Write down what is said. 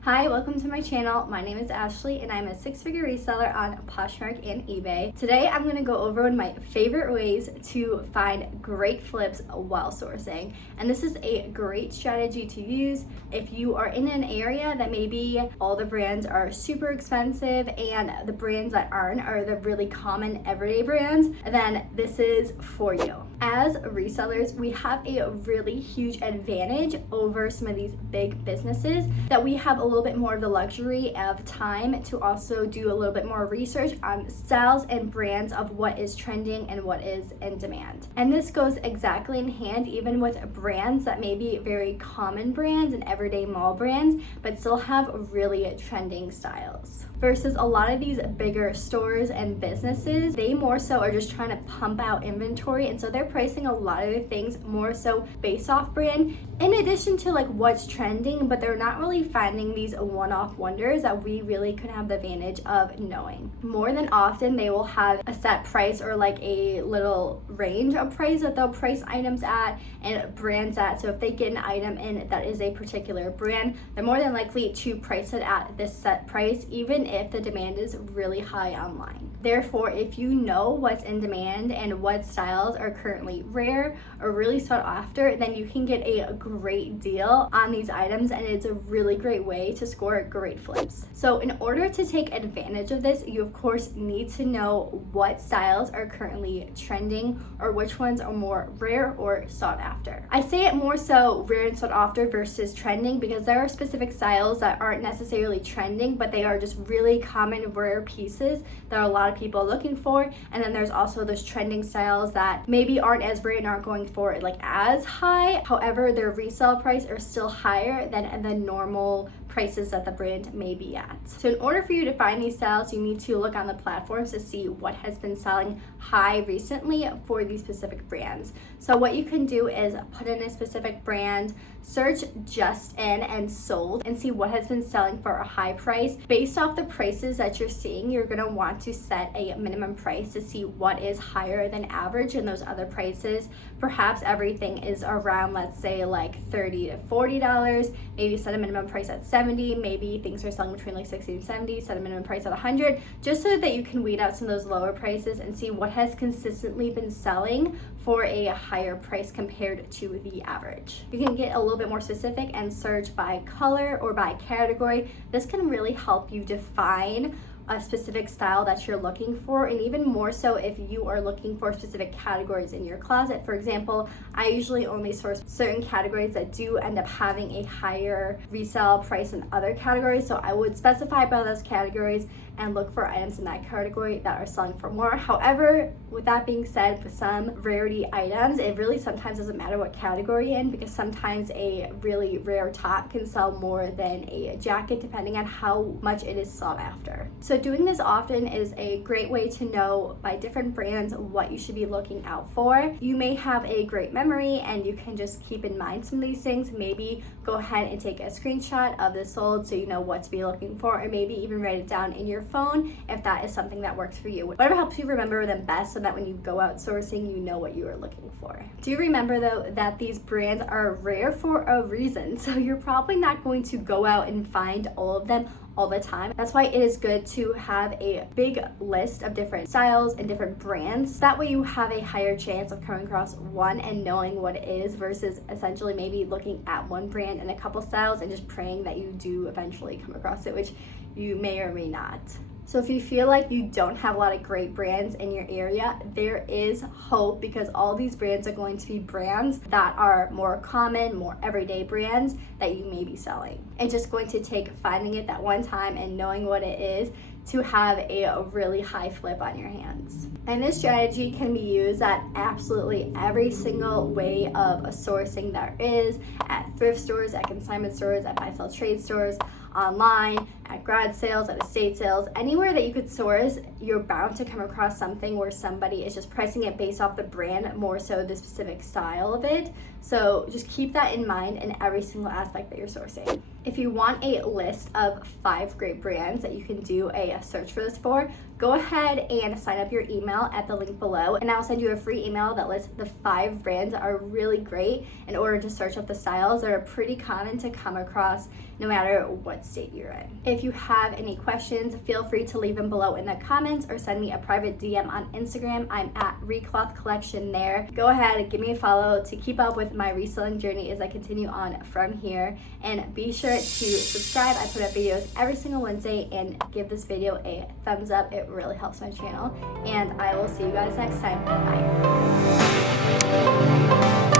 Hi, welcome to my channel. My name is Ashley and I'm a six-figure reseller on Poshmark and eBay. Today I'm going to go over one of my favorite ways to find great flips while sourcing. And this is a great strategy to use if you are in an area that maybe all the brands are super expensive and the brands that aren't are the really common everyday brands, then this is for you. As resellers, we have a really huge advantage over some of these big businesses that we have a little bit more of the luxury of time to also do a little bit more research on styles and brands of what is trending and what is in demand. And this goes exactly in hand even with brands that may be very common brands and everyday mall brands, but still have really trending styles. Versus a lot of these bigger stores and businesses, they more so are just trying to pump out inventory, and so they're pricing a lot of their things more so based off brand in addition to like what's trending, but they're not really finding these one-off wonders that we really could have the advantage of knowing. More than often, they will have a set price or like a little range of price that they'll price items at and brands at. So if they get an item in that is a particular brand, they're more than likely to price it at this set price, even if the demand is really high online. Therefore, if you know what's in demand and what styles are currently rare or really sought after, then you can get a great deal on these items, and it's a really great way to score great flips. So in order to take advantage of this, you of course need to know what styles are currently trending or which ones are more rare or sought after. I say it more so rare and sought after versus trending because there are specific styles that aren't necessarily trending, but they are just really common rare pieces that a lot of people are looking for. And then there's also those trending styles that maybe aren't as rare and aren't going for like as high, however their resale price are still higher than the normal prices that the brand may be at. So in order for you to find these styles, you need to look on the platforms to see what has been selling high recently for these specific brands. So what you can do is put in a specific brand, search just in and sold, and see what has been selling for a high price. Based off the prices that you're seeing, you're gonna want to set a minimum price to see what is higher than average in those other prices. Perhaps everything is around, let's say like $30 to $40, maybe set a minimum price at $70, maybe things are selling between like $60 and $70, set a minimum price at $100, just so that you can weed out some of those lower prices and see what has consistently been selling for a higher price compared to the average. You can get a little bit more specific and search by color or by category. This can really help you define a specific style that you're looking for, and even more so if you are looking for specific categories in your closet. For example, I usually only source certain categories that do end up having a higher resale price than other categories, so I would specify by those categories and look for items in that category that are selling for more. However, with that being said, with some rarity items, it really sometimes doesn't matter what category you're in, because sometimes a really rare top can sell more than a jacket depending on how much it is sought after. So doing this often is a great way to know by different brands what you should be looking out for. You may have a great memory and you can just keep in mind some of these things. Maybe go ahead and take a screenshot of the sold so you know what to be looking for, or maybe even write it down in your phone if that is something that works for you. Whatever helps you remember them best so that when you go out sourcing, you know what you are looking for. Do remember though that these brands are rare for a reason, so you're probably not going to go out and find all of them all the time. That's why it is good to have a big list of different styles and different brands. That way you have a higher chance of coming across one and knowing what it is, versus essentially maybe looking at one brand and a couple styles and just praying that you do eventually come across it, which you may or may not. So if you feel like you don't have a lot of great brands in your area, there is hope, because all these brands are going to be brands that are more common, more everyday brands that you may be selling. It's just going to take finding it that one time and knowing what it is to have a really high flip on your hands. And this strategy can be used at absolutely every single way of sourcing there is, at thrift stores, at consignment stores, at buy-sell trade stores, online, at garage sales, at estate sales, anywhere that you could source, you're bound to come across something where somebody is just pricing it based off the brand more so the specific style of it. So just keep that in mind in every single aspect that you're sourcing. If you want a list of 5 great brands that you can do a search for this for, go ahead and sign up your email at the link below, and I'll send you a free email that lists the 5 brands that are really great in order to search up the styles that are pretty common to come across no matter what state you're in. If you have any questions, feel free to leave them below in the comments or send me a private DM on Instagram. I'm at ReCloth Collection there. Go ahead and give me a follow to keep up with my reselling journey as I continue on from here. And be sure to subscribe. I put up videos every single Wednesday, and give this video a thumbs up. It really helps my channel. And I will see you guys next time. Bye.